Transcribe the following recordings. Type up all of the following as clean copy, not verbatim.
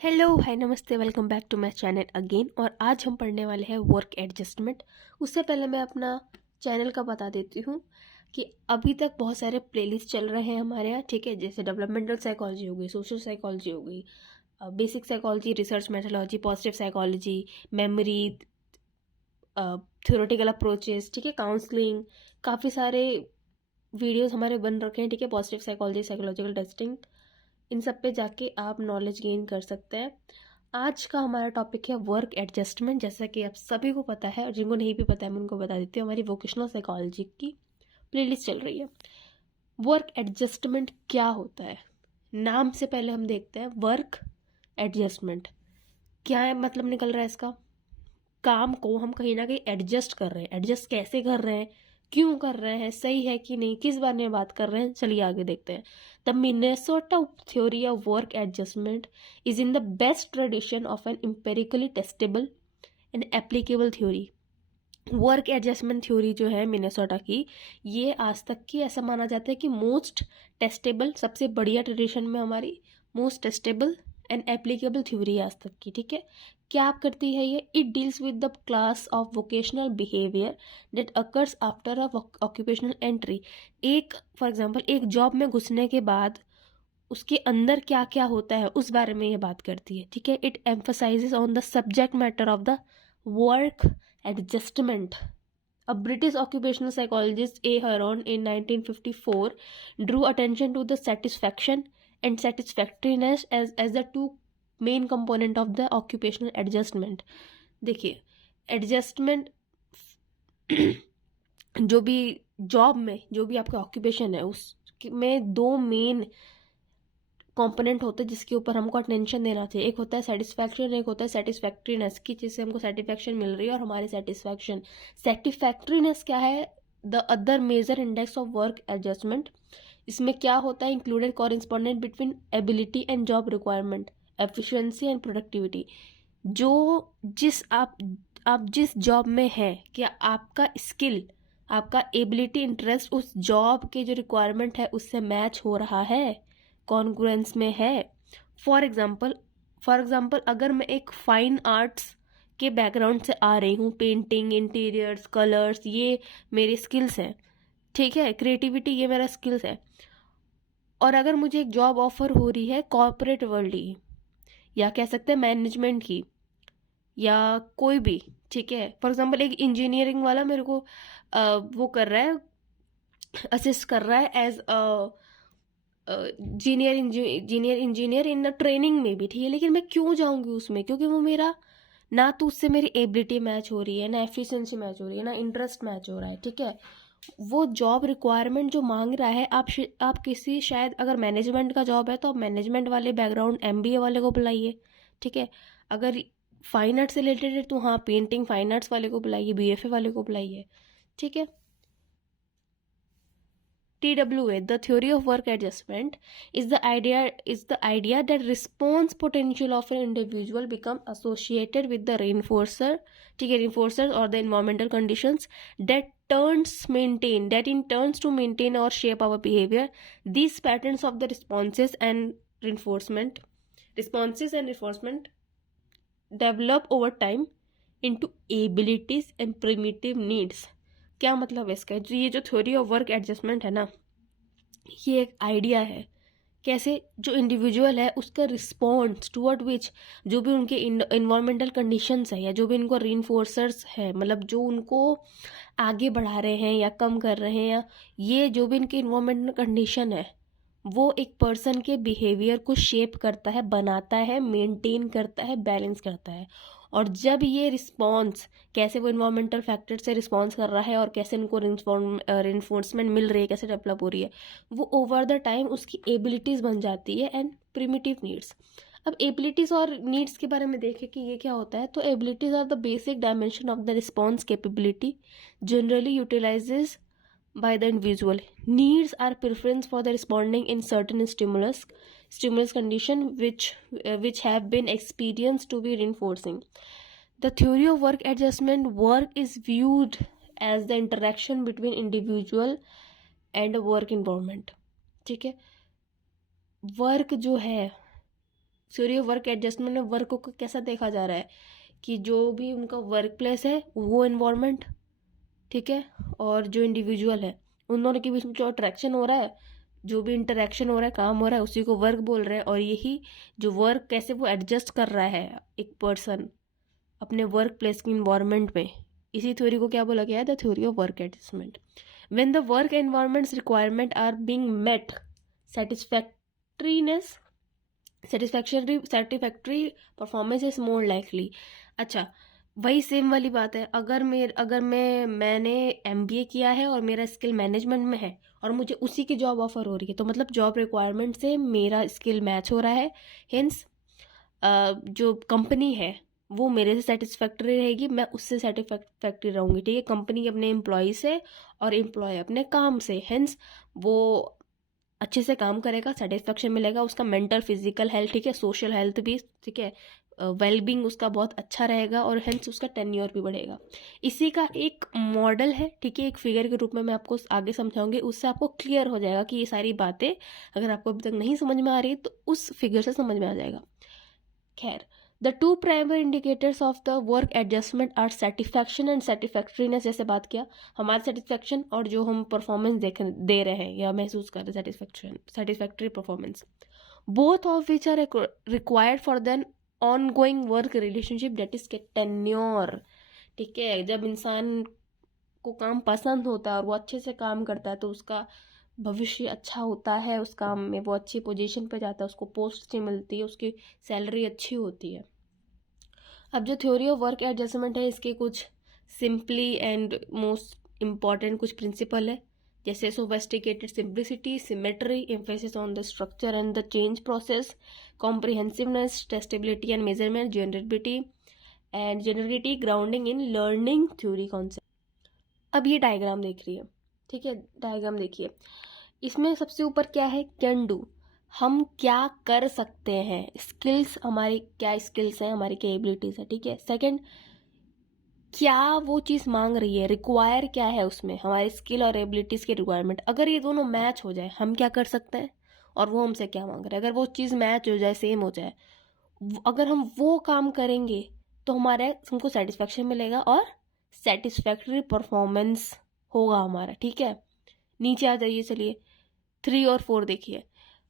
Hello hi नमस्ते welcome back to my channel again. और आज हम पढ़ने वाले हैं वर्क एडजस्टमेंट। उससे पहले मैं अपना चैनल का बता देती हूँ कि अभी तक बहुत सारे प्लेलिस्ट चल रहे हैं हमारे यहाँ, ठीक है। जैसे डेवलपमेंटल साइकोलॉजी हो गई, सोशल साइकोलॉजी हो गई, basic psychology, research methodology, positive psychology, memory, theoretical approaches, ठीक है, काउंसलिंग, काफ़ी सारे वीडियोस हमारे बन रखे हैं, ठीक है। पॉजिटिव साइकोलॉजी, साइकोलॉजिकल टेस्टिंग, इन सब पे जाके आप नॉलेज गेन कर सकते हैं। आज का हमारा टॉपिक है वर्क एडजस्टमेंट। जैसा कि आप सभी को पता है और जिनको नहीं भी पता है मैं उनको बता देती हूँ, हमारी वोकेशनल साइकोलॉजी की प्लेलिस्ट चल रही है। वर्क एडजस्टमेंट क्या होता है, नाम से पहले हम देखते हैं वर्क एडजस्टमेंट क्या है। मतलब निकल रहा है इसका, काम को हम कहीं ना कहीं एडजस्ट कर रहे हैं। एडजस्ट कैसे कर रहे हैं, क्यों कर रहे हैं, सही है कि नहीं, किस बारे में बात कर रहे हैं, चलिए आगे देखते हैं। The Minnesota theory of work adjustment is in the best tradition of an empirically testable and applicable theory. Work adjustment theory जो है मिनेसोटा की, ये आज तक की ऐसा माना जाता है कि मोस्ट टेस्टेबल, सबसे बढ़िया ट्रेडिशन में हमारी most testable and applicable theory आज तक की, ठीक है। क्या आप करती है ये? It deals with the class of vocational behaviour that occurs after a occupational entry. एक फॉर एग्जांपल एक जॉब में घुसने के बाद उसके अंदर क्या क्या होता है उस बारे में ये बात करती है, ठीक है। It emphasises on the subject matter of the work adjustment. A British occupational psychologist A. Heron in 1954 drew attention to the satisfaction and satisfactoriness as the two main component of the occupational adjustment. देखिए, adjustment जो भी job में जो भी आपका occupation है उस में दो मेन कंपोनेंट होते हैं जिसके ऊपर हमको अटेंशन देना चाहिए। एक होता है सेटिस्फैक्शन, एक होता है सेटिस्फैक्ट्रीनेस की चीज़ से हमको सेटिस्फैक्शन मिल रही है और हमारी सेटिस्फैक्शन। सेटिस्फैक्ट्रीनेस क्या है? The other major index of work adjustment. इसमें क्या होता है? Included correspondent between ability and job requirement, efficiency and productivity. जो आप जिस जॉब में है, क्या आपका स्किल, आपका एबिलिटी, इंटरेस्ट उस जॉब के जो रिक्वायरमेंट है उससे मैच हो रहा है, कॉन्ग्रुएंस में है। फॉर एग्जाम्पल अगर मैं एक फाइन आर्ट्स के बैकग्राउंड से आ रही हूँ, पेंटिंग, इंटीरियर्स, कलर्स, ये मेरी स्किल्स हैं, ठीक है, क्रिएटिविटी ये मेरा स्किल्स है, और अगर मुझे एक जॉब ऑफर हो रही है कॉर्पोरेट वर्ल्ड की, या कह सकते हैं मैनेजमेंट की, या कोई भी, ठीक है। फॉर एग्जाम्पल एक इंजीनियरिंग वाला मेरे को वो कर रहा है, असिस्ट कर रहा है as junior engineer in training में भी, ठीक है। लेकिन मैं क्यों जाऊंगी उसमें? क्योंकि वो मेरा ना तो उससे मेरी एबिलिटी मैच हो रही है, ना एफिशिएंसी मैच हो रही है, ना इंटरेस्ट मैच हो रहा है, ठीक है। वो जॉब रिक्वायरमेंट जो मांग रहा है, आप किसी, शायद अगर मैनेजमेंट का जॉब है तो आप मैनेजमेंट वाले बैकग्राउंड एमबीए वाले को बुलाइए, ठीक है। अगर फाइन आर्ट से रिलेटेड है तो हाँ, पेंटिंग फाइन आर्ट्स वाले को बुलाइए, बीएफए वाले को बुलाइए, ठीक है। TWA, the theory of work adjustment, is the idea that response potential of an individual become associated with the reinforcer, ठीक है, reinforcers or the environmental conditions that in turns to maintain or shape our behavior. These patterns of the responses and reinforcement develop over time into abilities and primitive needs. क्या मतलब है इसका? जो ये जो theory of work adjustment है ना, ये एक आइडिया है कैसे जो इंडिविजुअल है उसका रिस्पॉन्स टूवर्ड विच, जो भी उनके इन्वायरमेंटल कंडीशंस है या जो भी इनको रीइंफोर्सर्स है, मतलब जो उनको आगे बढ़ा रहे हैं या कम कर रहे हैं, या ये जो भी इनके इन्वायरमेंटल कंडीशन है वो एक पर्सन के बिहेवियर को शेप करता है, बनाता है, मेंटेन करता है, बैलेंस करता है। और जब ये रिस्पॉन्स, कैसे वो इन्वायरमेंटल फैक्टर से रिस्पॉन्स कर रहा है और कैसे उनको रिइंफोर्समेंट मिल रही है, कैसे डेवलप हो रही है, वो ओवर द टाइम उसकी एबिलिटीज़ बन जाती है एंड प्रिमिटिव नीड्स। अब एबिलिटीज़ और नीड्स के बारे में देखें कि ये क्या होता है, तो abilities are the basic dimension of the response capability generally utilises by the individual. Needs are preference for the responding in certain stimulus condition which have been experienced to be reinforcing. The theory of work adjustment, work is viewed as the interaction between individual and work environment, ठीक है। Work जो है theory of work adjustment में work को कैसा देखा जा रहा है कि जो भी उनका वर्क प्लेस है वो इन्वायरमेंट, ठीक है, और जो इंडिविजुअल है उन दोनों के बीच में जो अट्रैक्शन हो रहा है, जो भी इंटरेक्शन हो रहा है, काम हो रहा है, उसी को वर्क बोल रहे हैं। और यही जो वर्क कैसे वो एडजस्ट कर रहा है एक पर्सन अपने वर्क प्लेस की इन्वायरमेंट में, इसी थ्योरी को क्या बोला गया है, the theory of work adjustment. When the work environment's requirement are being met, satisfactory performance is more likely. अच्छा, वही सेम वाली बात है, मैंने MBA किया है और मेरा स्किल मैनेजमेंट में है और मुझे उसी की जॉब ऑफर हो रही है, तो मतलब जॉब रिक्वायरमेंट से मेरा स्किल मैच हो रहा है, हेंस जो कंपनी है वो मेरे से सेटिस्फैक्ट्री रहेगी, मैं उससे सेटिस्फैक्ट्री रहूँगी, ठीक है। कंपनी अपने एम्प्लॉय से और एम्प्लॉय अपने काम से, हेंस वो अच्छे से काम करेगा, सेटिस्फैक्शन मिलेगा, उसका मेंटल फिजिकल हेल्थ, ठीक है, सोशल हेल्थ भी, ठीक है, वेलबींग उसका बहुत अच्छा रहेगा और हेंस उसका टेन्योर भी बढ़ेगा। इसी का एक मॉडल है, ठीक है, एक फिगर के रूप में मैं आपको आगे समझाऊंगी, उससे आपको क्लियर हो जाएगा कि ये सारी बातें अगर आपको अभी तक नहीं समझ में आ रही तो उस फिगर से समझ में आ जाएगा। खैर, the two primary indicators of the work adjustment are satisfaction and satisfactoriness, जैसे बात किया, हमारा सेटिस्फैक्शन और जो हम परफॉर्मेंस दे रहे हैं या महसूस कर रहे हैं, satisfactory performance, both of which are required for then ongoing work relationship that is tenure, ठीक है। जब इंसान को काम पसंद होता है और वो अच्छे से काम करता है तो उसका भविष्य अच्छा होता है, उस काम में वो अच्छी पोजीशन पे जाता है, उसको पोस्ट अच्छी मिलती है, उसकी सैलरी अच्छी होती है। अब जो थ्योरी ऑफ वर्क एडजस्टमेंट है, इसके कुछ सिंपली एंड मोस्ट इम्पॉर्टेंट कुछ प्रिंसिपल है, जैसे sophisticated simplicity, symmetry, emphasis on the structure and the change process, comprehensiveness, testability and measurement, generalizability, grounding in learning theory concept. अब ये डायग्राम देख रही है, ठीक है, डायग्राम देखिए, इसमें सबसे ऊपर क्या है, कैन डू, हम क्या कर सकते हैं, स्किल्स, हमारी क्या स्किल्स हैं, हमारी क्या एबिलिटीज है, ठीक है। सेकंड, क्या वो चीज़ मांग रही है, रिक्वायर क्या है उसमें, हमारी स्किल और एबिलिटीज की रिक्वायरमेंट, अगर ये दोनों मैच हो जाए हम क्या कर सकते हैं और वो हमसे क्या मांग रहे हैं, अगर वो चीज़ मैच हो जाए, सेम हो जाए, अगर हम वो काम करेंगे तो हमको सेटिस्फैक्शन मिलेगा और सेटिस्फैक्ट्री परफॉर्मेंस होगा हमारा, ठीक है। नीचे आ जाइए, चलिए 3 और 4 देखिए,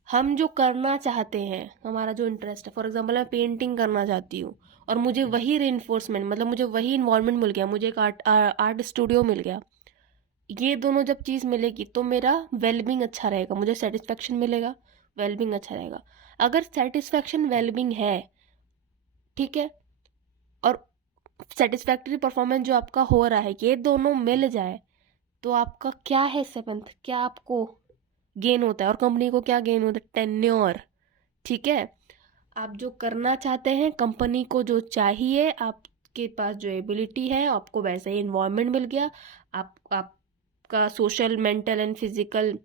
हम जो करना चाहते हैं, हमारा जो इंटरेस्ट है, फॉर एग्जांपल मैं पेंटिंग करना चाहती हूँ और मुझे वही रेनफोर्समेंट, मतलब मुझे वही इन्वायरमेंट मिल गया, मुझे एक आर्ट स्टूडियो मिल गया, ये दोनों जब चीज़ मिलेगी तो मेरा वेलबींग अच्छा रहेगा, मुझे सेटिस्फैक्शन मिलेगा, वेलबींग अच्छा रहेगा। अगर सेटिस्फैक्शन वेलबींग है, ठीक है, और सेटिस्फैक्ट्री परफॉर्मेंस जो आपका हो रहा है, ये दोनों मिल जाए तो आपका क्या है, सेवंथ, क्या आपको गेन होता है और कंपनी को क्या गेन होता है, टेन्योर, ठीक है। आप जो करना चाहते हैं, कंपनी को जो चाहिए, आपके पास जो एबिलिटी है, आपको वैसा ही इन्वायरमेंट मिल गया, आपका social, mental and physical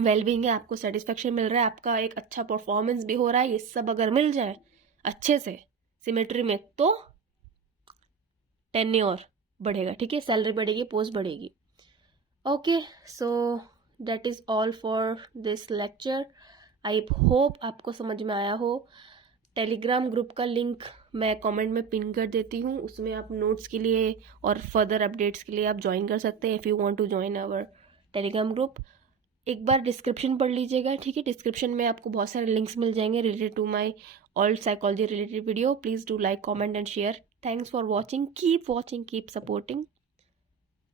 wellbeing है, आपको सेटिस्फेक्शन मिल रहा है, आपका एक अच्छा परफॉर्मेंस भी हो रहा है, ये सब अगर मिल जाए अच्छे से सिमेट्री में तो टेन्योर बढ़ेगा, ठीक है, सैलरी बढ़ेगी, पोस्ट बढ़ेगी। Okay, so that is all for this lecture. I hope आपको समझ में आया हो। टेलीग्राम ग्रुप का लिंक मैं कमेंट में पिन कर देती हूँ, उसमें आप नोट्स के लिए और फर्दर अपडेट्स के लिए आप ज्वाइन कर सकते हैं, if you want to join our Telegram group. एक बार डिस्क्रिप्शन पढ़ लीजिएगा, ठीक है, डिस्क्रिप्शन में आपको बहुत सारे लिंक्स मिल जाएंगे related to my all psychology related video. Please do like, comment and share. Thanks for watching. Keep watching, keep supporting,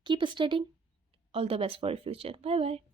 keep studying. All the best for your future. Bye bye.